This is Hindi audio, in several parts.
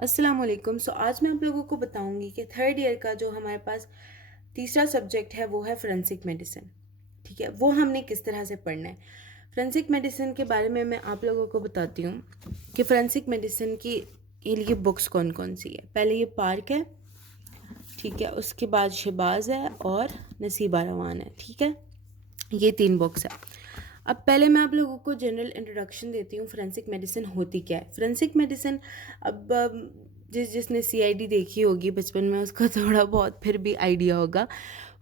अस्सलाम वालेकुम। आज मैं आप लोगों को बताऊंगी कि थर्ड ईयर का जो हमारे पास तीसरा सब्जेक्ट है वो है फोरेंसिक मेडिसिन। ठीक है, वो हमने किस तरह से पढ़ना है। फोरेंसिक मेडिसिन के बारे में मैं आप लोगों को बताती हूँ कि फोरेंसिक मेडिसिन की के लिए बुक्स कौन कौन सी है। पहले ये पार्क है, ठीक है, उसके बाद शहबाज है और नसीबा रवान है। ठीक है, ये तीन बुक्स है। अब पहले मैं आप लोगों को जनरल इंट्रोडक्शन देती हूँ फोरेंसिक मेडिसिन होती क्या है। फोरेंसिक मेडिसिन, अब जिसने सीआईडी देखी होगी बचपन में उसको थोड़ा बहुत फिर भी आइडिया होगा।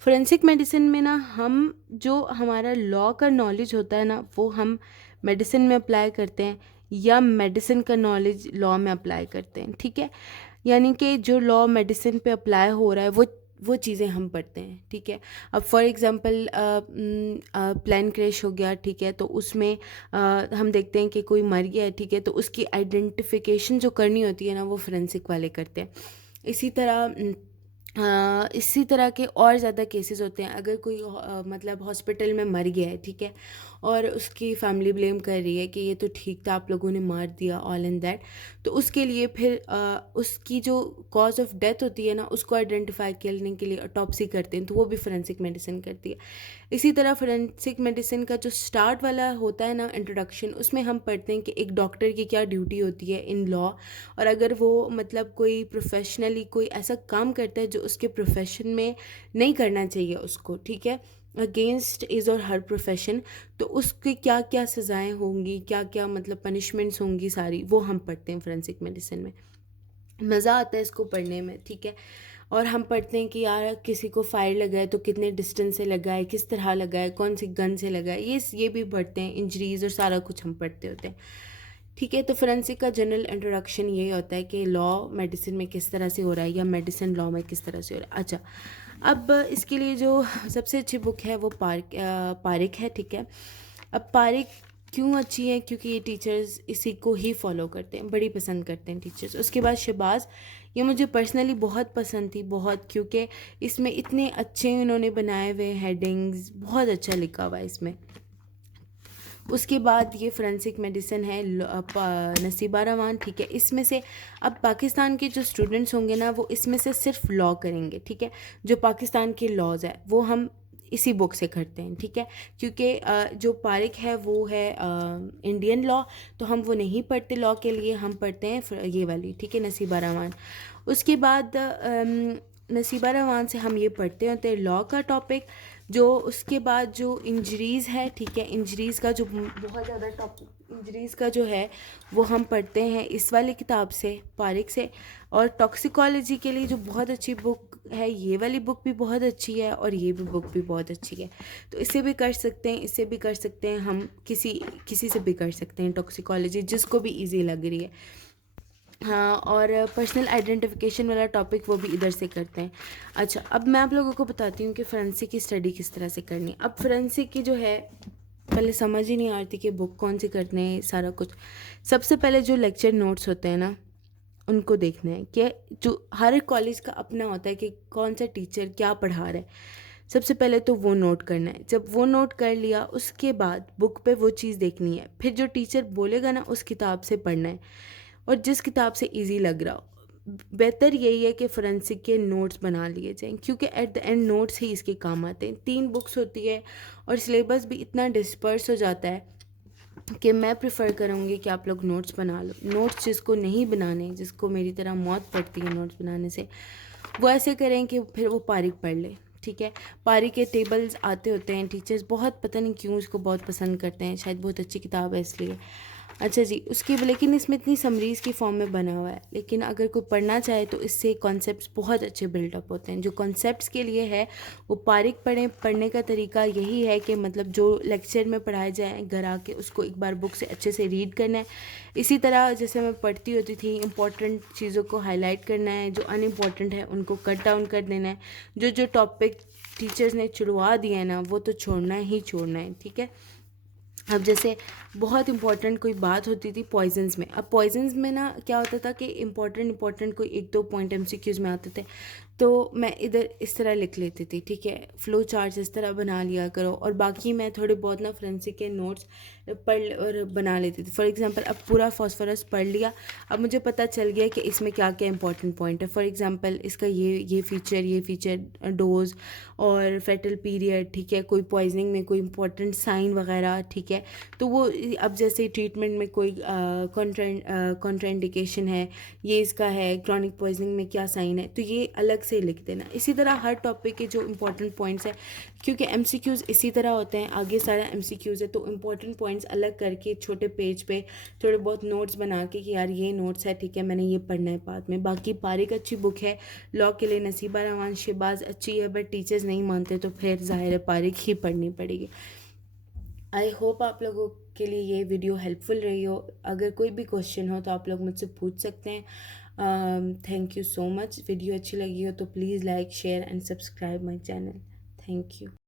फोरेंसिक मेडिसिन में ना हम जो हमारा लॉ का नॉलेज होता है ना वो हम मेडिसिन में अप्लाई करते हैं या मेडिसिन का नॉलेज लॉ में अप्लाई करते हैं। ठीक है, यानी कि जो लॉ मेडिसिन पे अप्लाई हो रहा है वो चीज़ें हम पढ़ते हैं। ठीक है, अब फॉर एग्ज़ाम्पल प्लेन क्रैश हो गया, ठीक है, तो उसमें हम देखते हैं कि कोई मर गया है, ठीक है, तो उसकी आइडेंटिफिकेशन जो करनी होती है ना वो फोरेंसिक वाले करते हैं। इसी तरह इसी तरह के और ज़्यादा केसेस होते हैं। अगर कोई मतलब हॉस्पिटल में मर गया है, ठीक है, और उसकी फैमिली ब्लेम कर रही है कि ये तो ठीक था, आप लोगों ने मार दिया, ऑल एंड दैट, तो उसके लिए फिर उसकी जो कॉज ऑफ डेथ होती है ना उसको आइडेंटिफाई करने के लिए ऑटोप्सी करते हैं, तो वो भी फोरेंसिक मेडिसिन करती है। इसी तरह फोरेंसिक मेडिसिन का जो स्टार्ट वाला होता है ना इंट्रोडक्शन, उसमें हम पढ़ते हैं कि एक डॉक्टर की क्या ड्यूटी होती है इन लॉ, और अगर वो मतलब कोई प्रोफेशनली कोई ऐसा काम करता है जो उसके प्रोफेशन में नहीं करना चाहिए उसको, ठीक है, अगेंस्ट इज़ और हर प्रोफेशन, तो उसकी क्या क्या सज़ाएं होंगी, क्या क्या मतलब पनिशमेंट्स होंगी, सारी वो हम पढ़ते हैं फोरेंसिक मेडिसिन में। मज़ा आता है इसको पढ़ने में। ठीक है, और हम पढ़ते हैं कि यार किसी को फायर लगा है तो कितने डिस्टेंस से लगा है, किस तरह लगा है, कौन सी गन से लगा है, ये भी पढ़ते हैं, इंजरीज और सारा कुछ हम पढ़ते होते हैं। ठीक है, तो फोरेंसिक का जनरल इंट्रोडक्शन यही होता है कि लॉ मेडिसिन में किस तरह से हो रहा है या मेडिसिन लॉ में किस तरह से हो रहा है। अच्छा, अब इसके लिए जो सबसे अच्छी बुक है वो पारिक है। ठीक है, अब पारिक क्यों अच्छी है, क्योंकि ये टीचर्स इसी को ही फॉलो करते हैं, बड़ी पसंद करते हैं टीचर्स। उसके बाद शहबाज, ये मुझे पर्सनली बहुत पसंद थी, बहुत, क्योंकि इसमें इतने अच्छे इन्होंने बनाए हुए हेडिंग्स, बहुत अच्छा लिखा हुआ है इसमें। उसके बाद ये फोरेंसिक मेडिसिन है नसीबा रवान। ठीक है, इसमें से अब पाकिस्तान के जो स्टूडेंट्स होंगे ना वो इसमें से सिर्फ लॉ करेंगे। ठीक है, जो पाकिस्तान के लॉज है वो हम इसी बुक से करते हैं। ठीक है, क्योंकि जो पारिक है वो है इंडियन लॉ, तो हम वो नहीं पढ़ते लॉ के लिए, हम पढ़ते हैं ये वाली, ठीक है, नसीबा रवान। उसके बाद नसीबा रवान से हम ये पढ़ते होते हैं लॉ का टॉपिक। जो उसके बाद जो इंजरीज़ है, ठीक है, इंजरीज़ का जो बहुत ज़्यादा टॉपिक, इंजरीज़ का जो है वो हम पढ़ते हैं इस वाली किताब से, पारिक से। और टॉक्सिकोलॉजी के लिए जो बहुत अच्छी बुक है, ये वाली बुक भी बहुत अच्छी है और ये भी बुक भी बहुत अच्छी है, तो इसे भी कर सकते हैं, इससे भी कर सकते हैं, हम किसी किसी से भी कर सकते हैं टॉक्सिकोलॉजी, जिसको भी ईजी लग रही है। हाँ, और पर्सनल आइडेंटिफिकेशन वाला टॉपिक वो भी इधर से करते हैं। अच्छा, अब मैं आप लोगों को बताती हूँ कि फोरेंसिक की स्टडी किस तरह से करनी है। अब फोरेंसिक की जो है पहले समझ ही नहीं आ रही थी कि बुक कौन सी करने है, सारा कुछ। सबसे पहले जो लेक्चर नोट्स होते हैं ना उनको देखना है कि जो हर एक कॉलेज का अपना होता है कि कौन सा टीचर क्या पढ़ा रहा है। सबसे पहले तो वो नोट करना है। जब वो नोट कर लिया उसके बाद बुक पे वो चीज़ देखनी है, फिर जो टीचर बोलेगा ना उस किताब से पढ़ना है, और जिस किताब से इजी लग रहा हो। बेहतर यही है कि फोरेंसिक के नोट्स बना लिए जाएं, क्योंकि एट द एंड नोट्स ही इसके काम आते हैं। 3 बुक्स होती है और सिलेबस भी इतना डिस्पर्स हो जाता है कि मैं प्रेफर करूँगी कि आप लोग नोट्स बना लो। नोट्स जिसको नहीं बनाने, जिसको मेरी तरह मौत पड़ती है नोट्स बनाने से, वो ऐसे करें कि फिर वो पारिक पढ़ ले। ठीक है, पारी के टेबल्स आते होते हैं, टीचर्स बहुत पता नहीं क्यों उसको बहुत पसंद करते हैं, शायद बहुत अच्छी किताब है इसलिए। अच्छा जी, उसकी लेकिन इसमें इतनी समरीज़ की फॉर्म में बना हुआ है, लेकिन अगर कोई पढ़ना चाहे तो इससे कॉन्सेप्ट्स बहुत अच्छे बिल्डअप होते हैं। जो कॉन्सेप्ट्स के लिए है वो पारिक पढ़ें। पढ़ने का तरीका यही है कि मतलब जो लेक्चर में पढ़ाए जाए घर आके उसको एक बार बुक से अच्छे से रीड करना है। इसी तरह जैसे मैं पढ़ती होती थी, इंपॉर्टेंट चीज़ों को हाईलाइट करना है, जो अनइम्पॉर्टेंट है उनको कट डाउन कर देना है, जो जो टॉपिक टीचर्स ने छुड़वा दिए हैं ना वो तो छोड़ना ही छोड़ना है। ठीक है, अब जैसे बहुत इंपॉर्टेंट कोई बात होती थी पॉइजन्स में। अब पॉइजन्स में ना क्या होता था कि इंपॉर्टेंट कोई 1-2 पॉइंट एमसीक्यूज़ में आते थे, तो मैं इधर इस तरह लिख लेती थी, ठीक है, फ़्लो चार्ट्स इस तरह बना लिया करो। और बाकी मैं थोड़े बहुत ना फोरेंसिक के नोट्स पढ़ और बना लेती थी। फॉर एग्जांपल अब पूरा फास्फोरस पढ़ लिया, अब मुझे पता चल गया कि इसमें क्या क्या इंपॉर्टेंट पॉइंट है। फॉर एग्जांपल इसका ये फीचर डोज और फेटल पीरियड, ठीक है, कोई पॉइजनिंग में कोई इंपॉर्टेंट साइन वगैरह, ठीक है। तो वो अब जैसे ट्रीटमेंट में कोई कॉन्ट्राइंडिकेशन है, ये इसका है, क्रॉनिक पॉइजनिंग में क्या साइन है, तो ये अलग से लिख देना। इसी तरह हर टॉपिक के जो इंपॉर्टेंट पॉइंट्स हैं, क्योंकि एमसीक्यूज़ इसी तरह होते हैं, आगे सारा एमसीक्यूज़ है, तो इंपॉर्टेंट पॉइंट्स अलग करके छोटे पेज पे थोड़े बहुत नोट्स बना के कि यार ये नोट्स है, ठीक है, मैंने ये पढ़ना है बाद में। बाकी पारिक अच्छी बुक है, लॉ के लिए नसीबा रवान शहबाज अच्छी है, बट टीचर्स नहीं मानते तो फिर ज़ाहिर है पारिक ही पढ़नी पड़ेगी। आई होप आप लोगों के लिए ये वीडियो हेल्पफुल रही हो। अगर कोई भी क्वेश्चन हो तो आप लोग मुझसे पूछ सकते हैं। Thank you so much. Video अच्छी लगी हो तो please like share and subscribe my channel. Thank you.